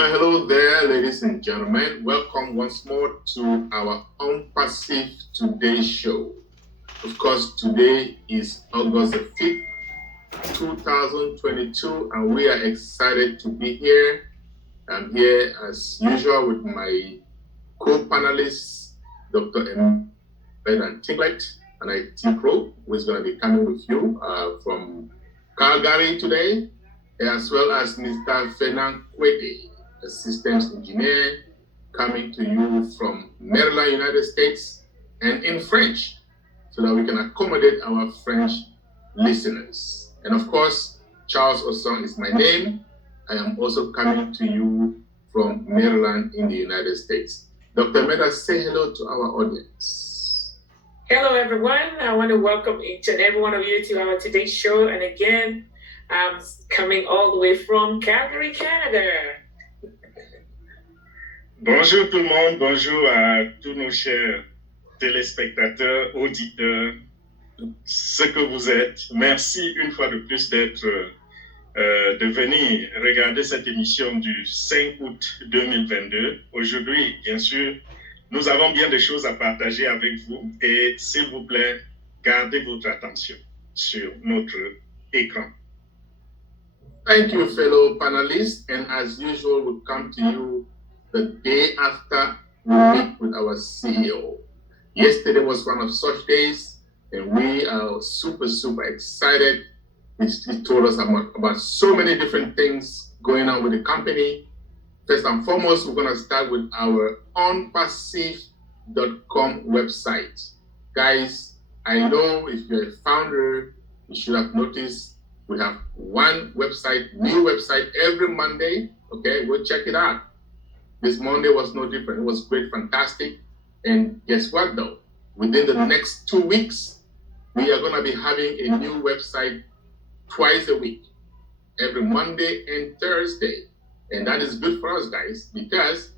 Well, hello there, ladies and gentlemen. Welcome once more to our Onpassive Today show. Of course, today is August the 5th, 2022, and we are excited to be here. I'm here as usual with my co-panelists, Dr. Ntinglet and Pro, who is going to be coming with you from Calgary today, as well as Mr. Kuete, a systems engineer, coming to you from Maryland, United States, and in French, so that we can accommodate our French listeners. And of course, Charles Osong is my name. I am also coming to you from Maryland in the United States. Dr. Meda, say hello to our audience. Hello, everyone. I want to welcome each and every one of you to our today's show. And again, I'm coming all the way from Calgary, Canada. Bonjour tout le monde, bonjour à tous nos chers téléspectateurs, auditeurs, ce que vous êtes. Merci une fois de plus de venir regarder cette émission du 5 août 2022. Aujourd'hui, bien sûr, nous avons bien des choses à partager avec vous et s'il vous plaît, gardez votre attention sur notre écran. Thank you, fellow panelists. And as usual, we'll come to you the day after we meet with our CEO. Yesterday was one of such days, and we are super excited. He told us about so many different things going on with the company. First and foremost, we're going to start with our onpassive.com website. Guys, I know if you're a founder, you should have noticed we have one website, new website every Monday. Okay, go check it out. This Monday was no different. It was great, fantastic. And guess what though? Within the next 2 weeks, we are going to be having a new website twice a week, every Monday and Thursday. And that is good for us, guys, because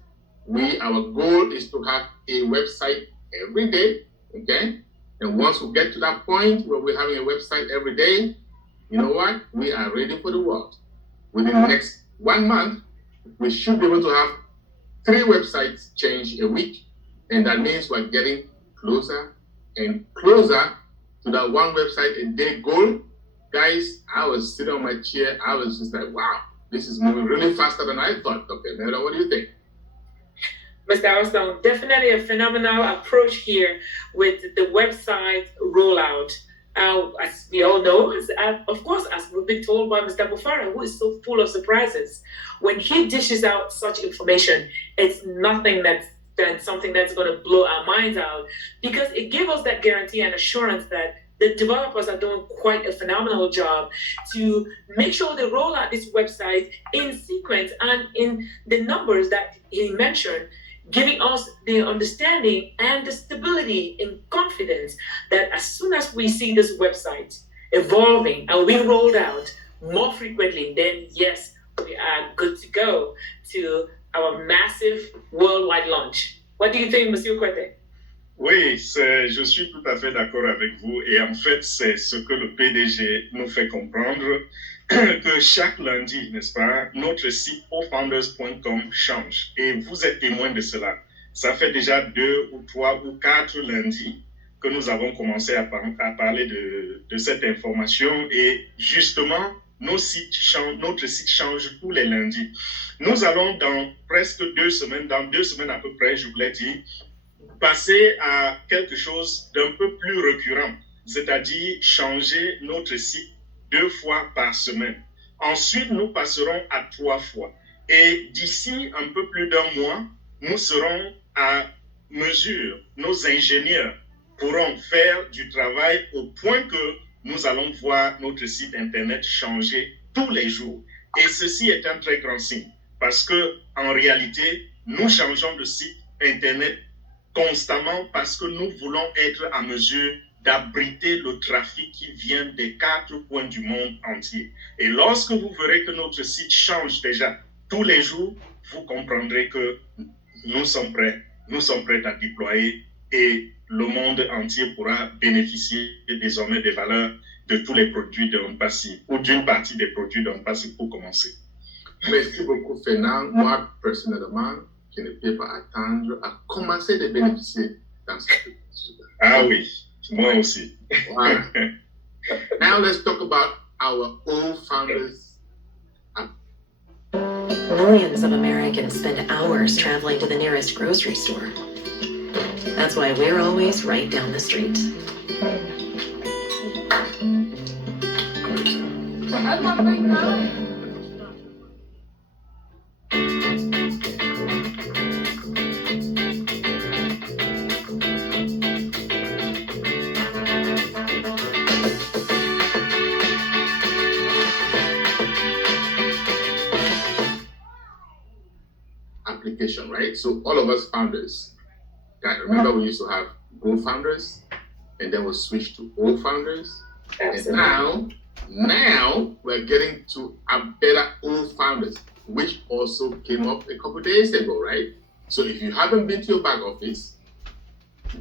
our goal is to have a website every day, okay? And once we get to that point where we're having a website every day, you know what? We are ready for the world. Within the next 1 month, we should be able to have 3 websites change a week. And that means we're getting closer and closer to that one website a day goal. Guys, I was sitting on my chair. I was just like, wow, this is moving really faster than I thought. Okay, Mera, what do you think? Mr. Osong, definitely a phenomenal approach here with the website rollout. As we all know, of course, as we've been told by Mr. Muphareh, who is so full of surprises, when he dishes out such information, it's nothing than something that's going to blow our minds out, because it gives us that guarantee and assurance that the developers are doing quite a phenomenal job to make sure they roll out this website in sequence and in the numbers that he mentioned, giving us the understanding and the stability and confidence that as soon as we see this website evolving and being rolled out more frequently, then yes, we are good to go to our massive worldwide launch. What do you think, Monsieur Kuete? Oui, je suis tout à fait d'accord avec vous et en fait, c'est ce que le PDG nous fait comprendre, que chaque lundi, n'est-ce pas, notre site ofounders.com change et vous êtes témoin de cela. Ça fait déjà 2 ou 3 ou 4 lundis que nous avons commencé à parler de cette information et justement, notre site change tous les lundis. Nous allons dans presque 2 semaines, dans 2 semaines à peu près, je vous l'ai dit, passer à quelque chose d'un peu plus récurrent, c'est-à-dire changer notre site 2 fois par semaine. Ensuite, nous passerons à 3 fois. Et d'ici un peu plus d'1 mois, nous serons à mesure, nos ingénieurs pourront faire du travail au point que nous allons voir notre site Internet changer tous les jours. Et ceci est un très grand signe, parce que en réalité, nous changeons de site Internet constamment parce que nous voulons être à mesure d'abriter le trafic qui vient des 4 coins du monde entier. Et lorsque vous verrez que notre site change déjà tous les jours, vous comprendrez que nous sommes prêts à déployer et le monde entier pourra bénéficier désormais des valeurs de tous les produits de Onpassive ou d'une partie des produits de Onpassive pour commencer. Merci beaucoup, Fernand. Moi, personnellement, je ne peux pas attendre à commencer de bénéficier dans ce processus. Ah oui, moi aussi. Voilà. Now let's talk about our old founders. Millions of Americans spend hours traveling to the nearest grocery store. That's why we're always right down the street. Application, right? So all of us founders, remember we used to have Go founders, and then we'll switch to O founders. Absolutely. And now we're getting to a better O founders, which also came up a couple days ago, right? So if you haven't been to your back office,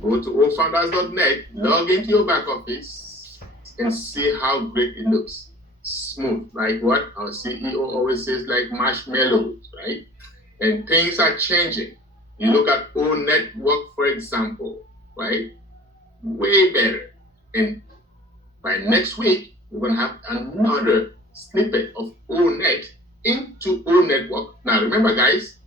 go to ofounders.net, log into your back office, and see how great it looks. Smooth, like what our CEO always says, like marshmallows, right? And things are changing. You look at O Network, for example, right? Way better. And by next week, we're going to have another snippet of O Net into O Network. Now, remember, guys,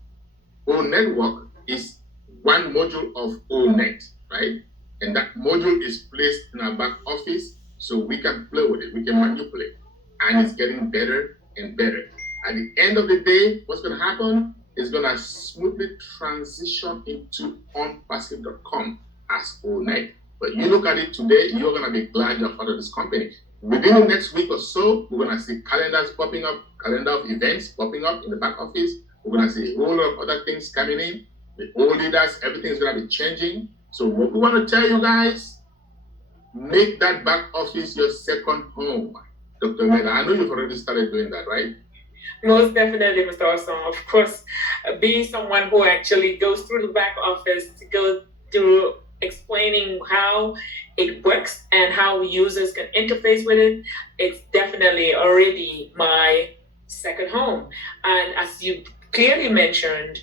O Network is one module of O Net, right? And that module is placed in our back office so we can play with it, we can manipulate. And it's getting better and better. At the end of the day, what's going to happen is going to smoothly transition into onpassive.com as O Net. But you look at it today, you're going to be glad you're part of this company. Within the next week or so, we're going to see calendars popping up, calendar of events popping up in the back office. We're going to see a whole lot of other things coming in. The old leaders, everything's going to be changing. So what we want to tell you guys, make that back office your second home. Dr. Meda, I know you've already started doing that, right? Most definitely, Mr. Osong. Of course, being someone who actually goes through the back office to go through explaining how it works and how users can interface with it, it's definitely already my second home. And as you clearly mentioned,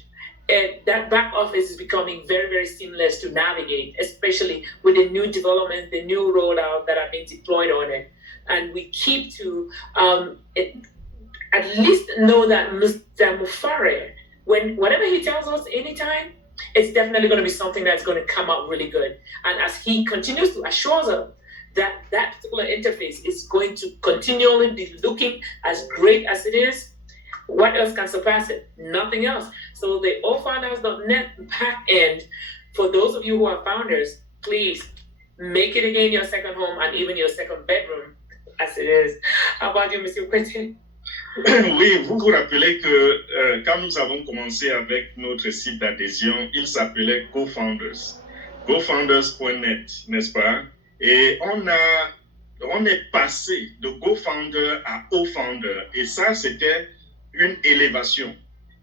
that back office is becoming very, very seamless to navigate, especially with the new development, the new rollout that are being deployed on it. And we keep to at least know that Mr. Muphareh, whatever he tells us anytime, it's definitely going to be something that's going to come out really good. And as he continues to assure us that that particular interface is going to continually be looking as great as it is, what else can surpass it? Nothing else. So the allfounders.net back end, for those of you who are founders, please make it again your second home and even your second bedroom as it is. How about you, Mr. Kuete? Oui, vous vous rappelez que quand nous avons commencé avec notre site d'adhésion, il s'appelait GoFounders, GoFounders.net, n'est-ce pas? Et on est passé de GoFounder à OFounder, et ça, c'était une élévation.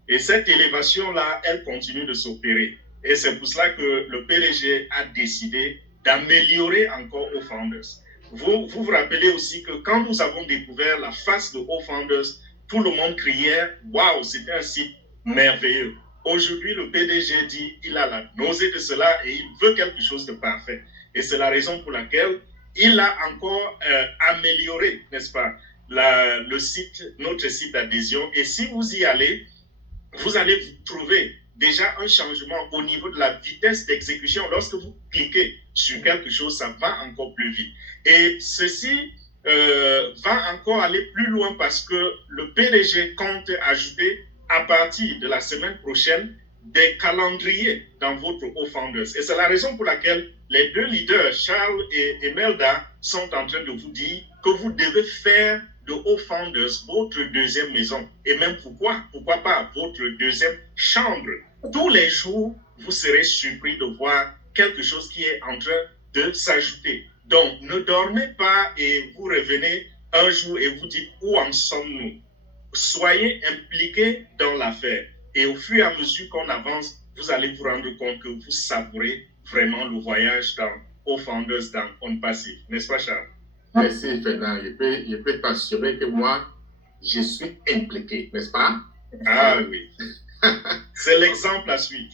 Et cette élévation-là, elle continue de s'opérer. Et c'est pour cela que le PDG a décidé d'améliorer encore OFounders. Vous vous rappelez aussi que quand nous avons découvert la face de OFounders, tout le monde criait « Waouh, c'était un site merveilleux ». Aujourd'hui, le PDG dit qu'il a la nausée de cela et il veut quelque chose de parfait. Et c'est la raison pour laquelle il a encore amélioré, n'est-ce pas, le site, notre site d'adhésion. Et si vous y allez, vous allez trouver déjà un changement au niveau de la vitesse d'exécution. Lorsque vous cliquez sur quelque chose, ça va encore plus vite. Et ceci va encore aller plus loin parce que le PDG compte ajouter à partir de la semaine prochaine des calendriers dans votre OFounders. Et c'est la raison pour laquelle les deux leaders, Charles et Melda, sont en train de vous dire que vous devez faire de OFounders votre deuxième maison. Et même pourquoi pas votre deuxième chambre. Tous les jours, vous serez surpris de voir quelque chose qui est en train de s'ajouter. Donc, ne dormez pas et vous revenez un jour et vous dites où en sommes-nous. Soyez impliqués dans l'affaire. Et au fur et à mesure qu'on avance, vous allez vous rendre compte que vous savourez vraiment le voyage dans OFounders, dans Onpassive. N'est-ce pas, Charles? Merci, Fernand. Je peux t'assurer que moi, je suis impliqué, n'est-ce pas? Ah oui. C'est l'exemple à suivre.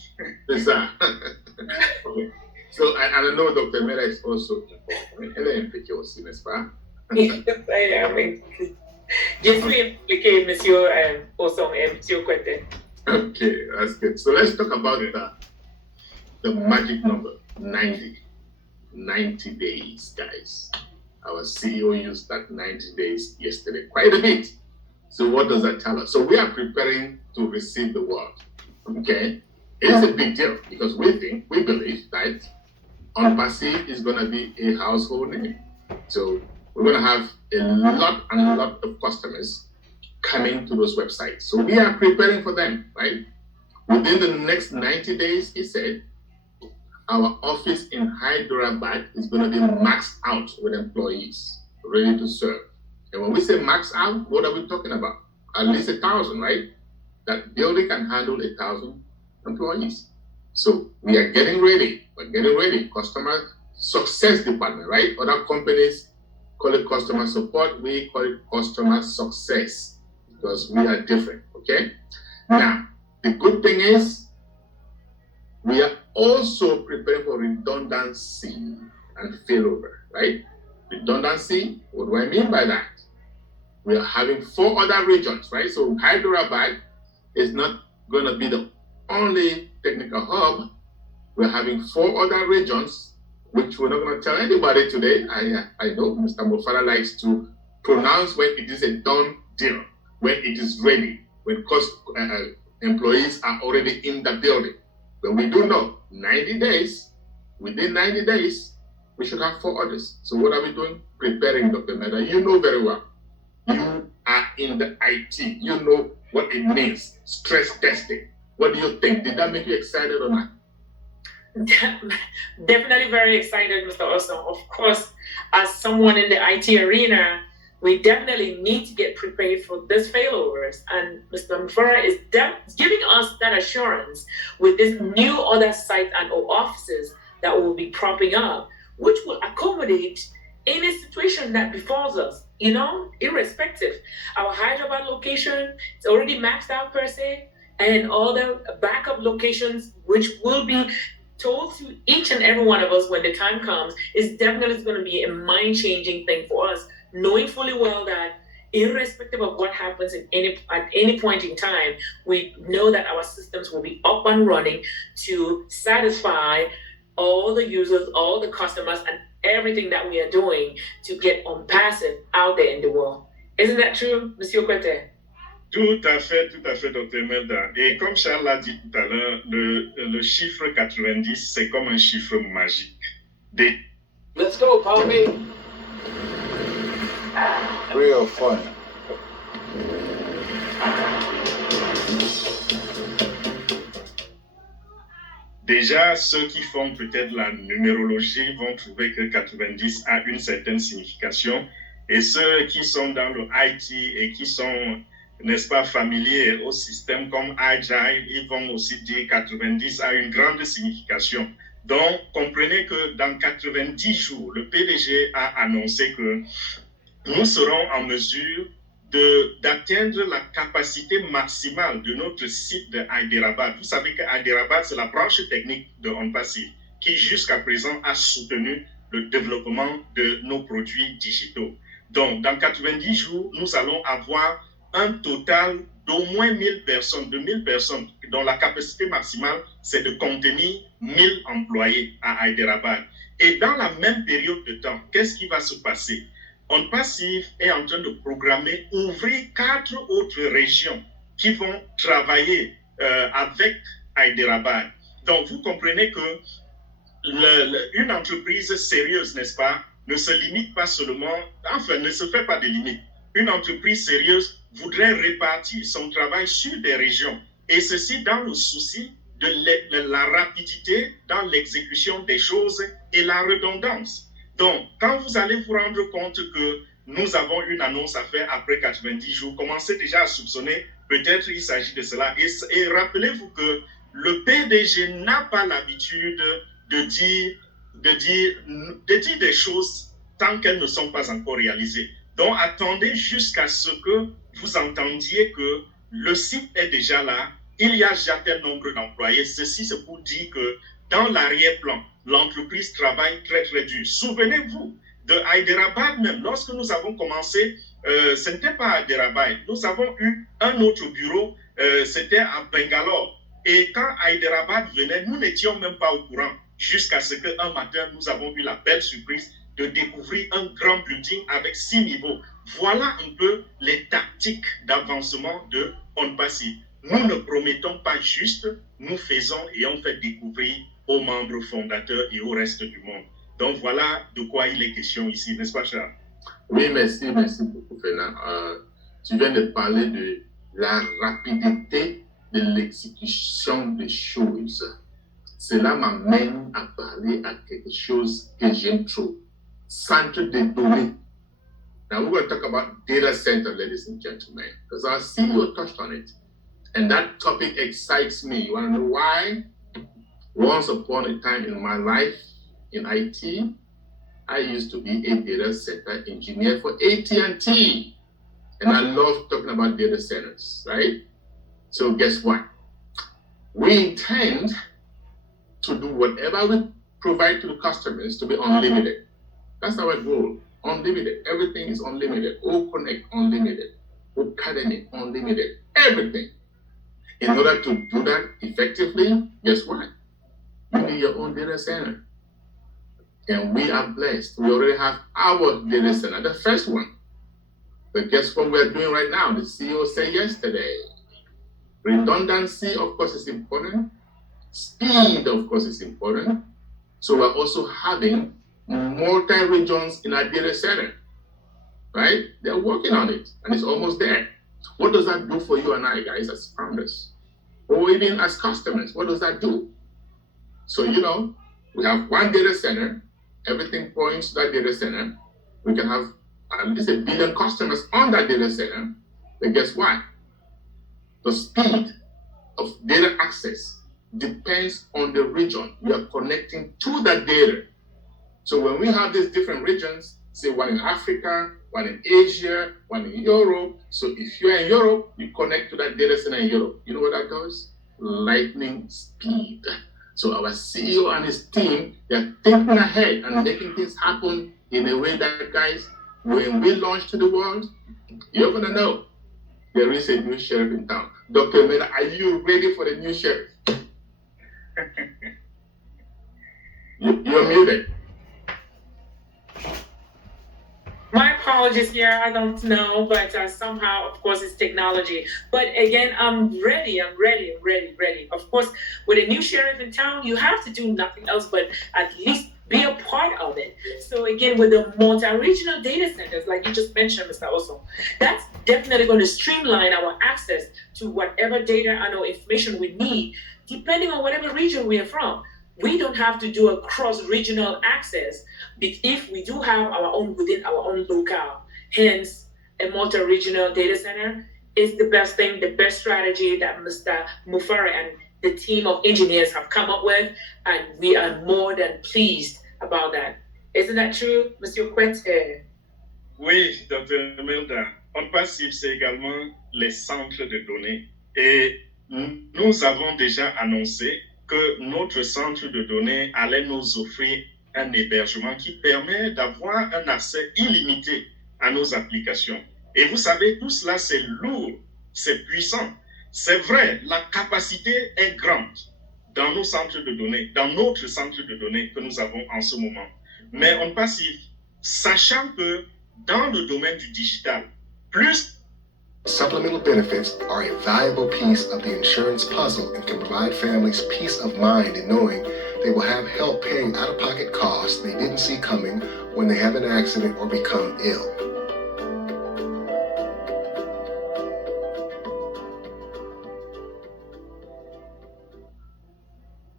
C'est ça. Okay. So, I know Dr. Mera is also involved. Elle est impliquée aussi, n'est-ce pas? I am impliqué. Je suis impliqué, Monsieur Osong et Monsieur Kuete. Okay, that's good. So let's talk about the magic number, 90. 90 days, guys. Our CEO used that 90 days yesterday, quite a bit. So what does that tell us? So we are preparing to receive the word. Okay? It's a big deal because we believe that Onpassive is going to be a household name. So we're going to have a lot of customers coming to those websites. So we are preparing for them, right? Within the next 90 days, he said, our office in Hyderabad is going to be maxed out with employees ready to serve. And when we say max out, what are we talking about? At least 1,000, right? That building can handle 1,000 employees. So we are getting ready. We're getting ready. Customer success department, right? Other companies call it customer support. We call it customer success because we are different, okay? Now, the good thing is we are also preparing for redundancy and failover, right? Redundancy, what do I mean by that? We are having 4 other regions, right? So Hyderabad is not going to be the only technical hub. We're having 4 other regions, which we're not going to tell anybody today. I know Mr. Muphareh likes to pronounce when it is a done deal, when it is ready, when employees are already in the building. But we do know 90 days, within 90 days, we should have 4 others. So what are we doing? Preparing, Dr. Meda. You know very well. You are in the IT. You know what it means. Stress testing. What do you think? Did that make you excited or not? Definitely very excited, Mr. Osong. Of course, as someone in the IT arena, we definitely need to get prepared for this failovers. And Mr. Muphareh is giving us that assurance with this new other sites and offices that will be propping up, which will accommodate any situation that befalls us, irrespective. Our Hyderabad location is already maxed out per se, and all the backup locations, which will be told to each and every one of us when the time comes, is definitely going to be a mind-changing thing for us, knowing fully well that irrespective of what happens at any point in time, we know that our systems will be up and running to satisfy all the users, all the customers, and everything that we are doing to get Onpassive out there in the world. Isn't that true, Monsieur Kuete? Tout à fait, Dr. Melda. Et comme Charles l'a dit tout à l'heure, le chiffre 90, c'est comme un chiffre magique. Let's go, Palmy. Real funny. Déjà, ceux qui font peut-être la numérologie vont trouver que 90 a une certaine signification. Et ceux qui sont dans le IT et qui sont, n'est-ce pas, familiers au système comme Agile, ils vont aussi dire 90 a une grande signification. Donc, comprenez que dans 90 jours, le PDG a annoncé que nous serons en mesure d'atteindre la capacité maximale de notre site de Hyderabad. Vous savez que Hyderabad, c'est la branche technique de Onpassive qui jusqu'à présent a soutenu le développement de nos produits digitaux. Donc, dans 90 jours, nous allons avoir un total d'au moins 1000 personnes, de 1000 personnes, dont la capacité maximale, c'est de contenir 1000 employés à Hyderabad. Et dans la même période de temps, qu'est-ce qui va se passer? Onpassive est en train de programmer ouvrir 4 autres régions qui vont travailler avec Hyderabad. Donc, vous comprenez que une entreprise sérieuse, n'est-ce pas, ne se limite pas seulement, enfin, ne se fait pas de limites. Une entreprise sérieuse voudrait répartir son travail sur des régions, et ceci dans le souci de la rapidité dans l'exécution des choses et la redondance. Donc, quand vous allez vous rendre compte que nous avons une annonce à faire après 90 jours, commencez déjà à soupçonner, peut-être il s'agit de cela. Et rappelez-vous que le PDG n'a pas l'habitude de dire des choses tant qu'elles ne sont pas encore réalisées. Donc, attendez jusqu'à ce que vous entendiez que le site est déjà là, il y a déjà tel nombre d'employés. Ceci, c'est pour dire que dans l'arrière-plan, l'entreprise travaille très, très dur. Souvenez-vous de Hyderabad même. Lorsque nous avons commencé, ce n'était pas à Hyderabad. Nous avons eu un autre bureau, c'était à Bangalore. Et quand Hyderabad venait, nous n'étions même pas au courant. Jusqu'à ce qu'un matin, nous avons eu la belle surprise de découvrir un grand building avec 6 niveaux. Voilà un peu les tactiques d'avancement de Onpassive. Nous ne promettons pas juste, nous faisons et on fait découvrir aux membres fondateurs et au reste du monde. Donc voilà de quoi il est question ici, n'est-ce pas, Charles? Oui, merci beaucoup, Fernand. Tu viens de parler de la rapidité de l'exécution des choses. Cela m'amène à parler à quelque chose que j'aime trop. Centre de données. Now we're going to talk about data center, ladies and gentlemen, because our CEO touched on it. And that topic excites me. You want to know why? Once upon a time in my life in IT, I used to be a data center engineer for AT&T. And I love talking about data centers, right? So guess what? We intend to do whatever we provide to the customers to be unlimited. That's our goal, unlimited. Everything is unlimited. O-Connect, unlimited. Academy, unlimited. Everything. In order to do that effectively, guess what? You need your own data center. And we are blessed. We already have our data center, the first one. But guess what we're doing right now? The CEO said yesterday. Redundancy, of course, is important. Speed, of course, is important. So we're also having multi-regions in our data center, right? They're working on it, and it's almost there. What does that do for you and I, guys, as founders? Or even as customers, what does that do? So, we have one data center. Everything points to that data center. We can have at least 1 billion customers on that data center. But guess what? The speed of data access depends on the region we are connecting to that data. So when we have these different regions, say one in Africa, one in Asia, one in Europe. So if you're in Europe, you connect to that data center in Europe. You know what that does? Lightning speed. So our CEO and his team, they're thinking ahead and making things happen in a way that, guys, when we launch to the world, you're going to know there is a new sheriff in town. Dr. Mena, are you ready for the new sheriff? You're muted. My apologies here. I don't know, but somehow, of course, it's technology. But again, I'm ready. Of course, with a new sheriff in town, you have to do nothing else but at least be a part of it. So again, with the multi-regional data centers, like you just mentioned, Mr. Osong, that's definitely going to streamline our access to whatever data and information we need, depending on whatever region we are from. We don't have to do a cross-regional access if we do have our own within our own locale. Hence, a multi-regional data center is the best thing, the best strategy that Mr. Muphareh and the team of engineers have come up with, and we are more than pleased about that. Isn't that true, Monsieur Kuete? Oui, Dr. Melda. Onpassive, c'est également les centres de données. Et nous avons déjà annoncé que notre centre de données allait nous offrir un hébergement qui permet d'avoir un accès illimité à nos applications. Et vous savez, tout cela, c'est lourd, c'est puissant. C'est vrai, la capacité est grande dans nos centres de données, dans notre centre de données que nous avons en ce moment. Mais Onpassive, sachant que dans le domaine du digital, plus Supplemental benefits are a valuable piece of the insurance puzzle and can provide families peace of mind in knowing they will have help paying out-of-pocket costs they didn't see coming when they have an accident or become ill.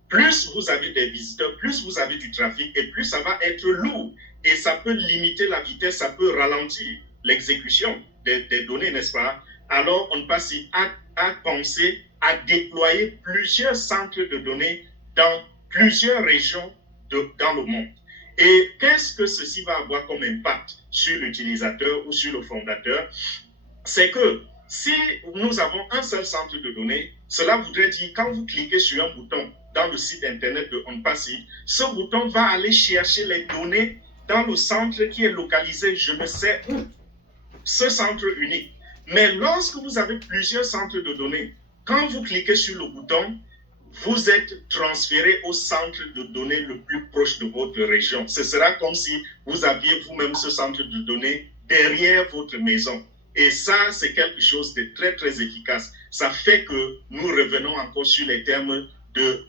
Plus vous avez des visiteurs, plus vous avez du trafic et plus ça va être lourd. Et ça peut limiter la vitesse, ça peut ralentir l'exécution des données, n'est-ce pas? Alors, on passe à penser à déployer plusieurs centres de données dans plusieurs régions dans le monde. Et qu'est-ce que ceci va avoir comme impact sur l'utilisateur ou sur le fondateur? C'est que Si nous avons un seul centre de données, cela voudrait dire quand vous cliquez sur un bouton dans le site internet de Onpassive, ce bouton va aller chercher les données dans le centre qui est localisé, je ne sais où, ce centre unique. Mais lorsque vous avez plusieurs centres de données, quand vous cliquez sur le bouton, vous êtes transféré au centre de données le plus proche de votre région. Ce sera comme si vous aviez vous-même ce centre de données derrière votre maison. Et ça, c'est quelque chose de très, très efficace. Ça fait que nous revenons encore sur les termes de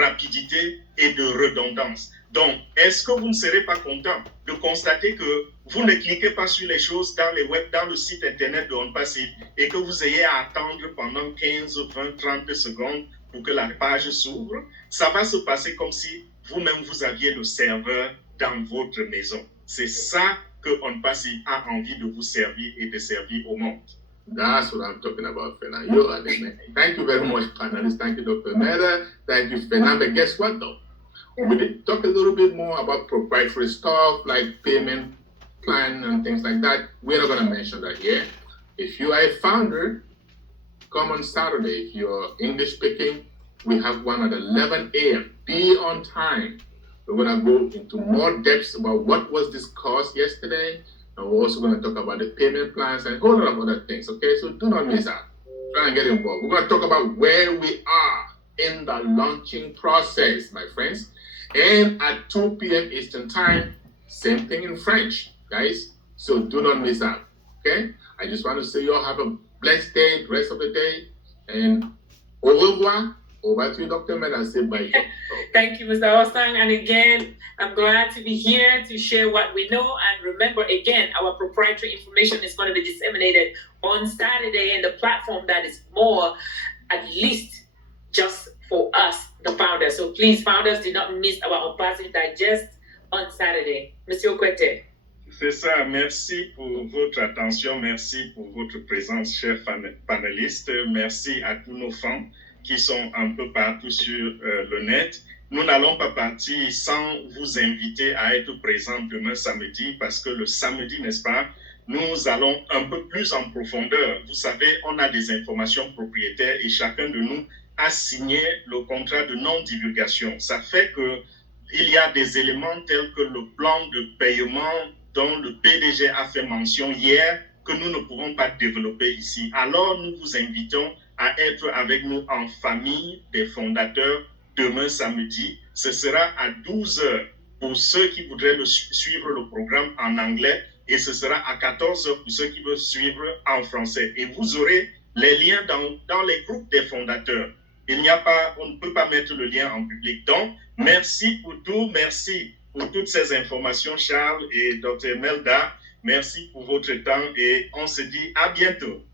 rapidité et de redondance. Donc, est-ce que vous ne serez pas content de constater que vous ne cliquez pas sur les choses dans le site internet de Onpassive et que vous ayez à attendre pendant 15, 20, 30 secondes pour que la page s'ouvre? Ça va se passer comme si vous-même vous aviez le serveur dans votre maison. C'est ça que Onpassive a envie de vous servir et de servir au monde. That's what I'm talking about, Fernand. You are the man. Thank you very much, panelists. Thank you, Dr. Meda. Thank you, Fernand. But guess what, though? We did talk a little bit more about proprietary stuff like payment plan and things like that. We're not going to mention that here. If you are a founder, come on Saturday. If you're English speaking, we have one at 11 a.m. Be on time. We're going to go into more depths about what was discussed yesterday. And we're also going to talk about the payment plans and a whole lot of other things, okay? So do not miss out. Try and get involved. We're going to talk about where we are in the launching process, my friends. And at 2 p.m. Eastern Time, same thing in French, guys. So do not miss out, okay? I just want to say you all have a blessed day, the rest of the day. And au revoir. Over to you, Dr. Meda. Say bye. Thank you, Mr. Osong. And again, I'm glad to be here to share what we know. And remember, again, our proprietary information is going to be disseminated on Saturday in the platform that is more, at least, just for us, the founders. So please, founders, do not miss our Onpassive Digest on Saturday. Monsieur Kuete. C'est ça. Merci pour votre attention. Merci pour votre présence, chers panélistes. Merci à tous nos fans qui sont un peu partout sur le net. Nous n'allons pas partir sans vous inviter à être présents demain samedi, parce que le samedi, n'est-ce pas, nous allons un peu plus en profondeur. Vous savez, on a des informations propriétaires et chacun de nous a signé le contrat de non-divulgation. Ça fait qu'il y a des éléments tels que le plan de paiement dont le PDG a fait mention hier que nous ne pouvons pas développer ici. Alors, nous vous invitons à être avec nous en famille des fondateurs demain samedi. Ce sera à 12h pour ceux qui voudraient suivre le programme en anglais et ce sera à 14h pour ceux qui veulent suivre en français. Et vous aurez les liens dans les groupes des fondateurs. On ne peut pas mettre le lien en public. Donc, merci pour tout. Merci pour toutes ces informations, Charles et Dr. Melda. Merci pour votre temps et on se dit à bientôt.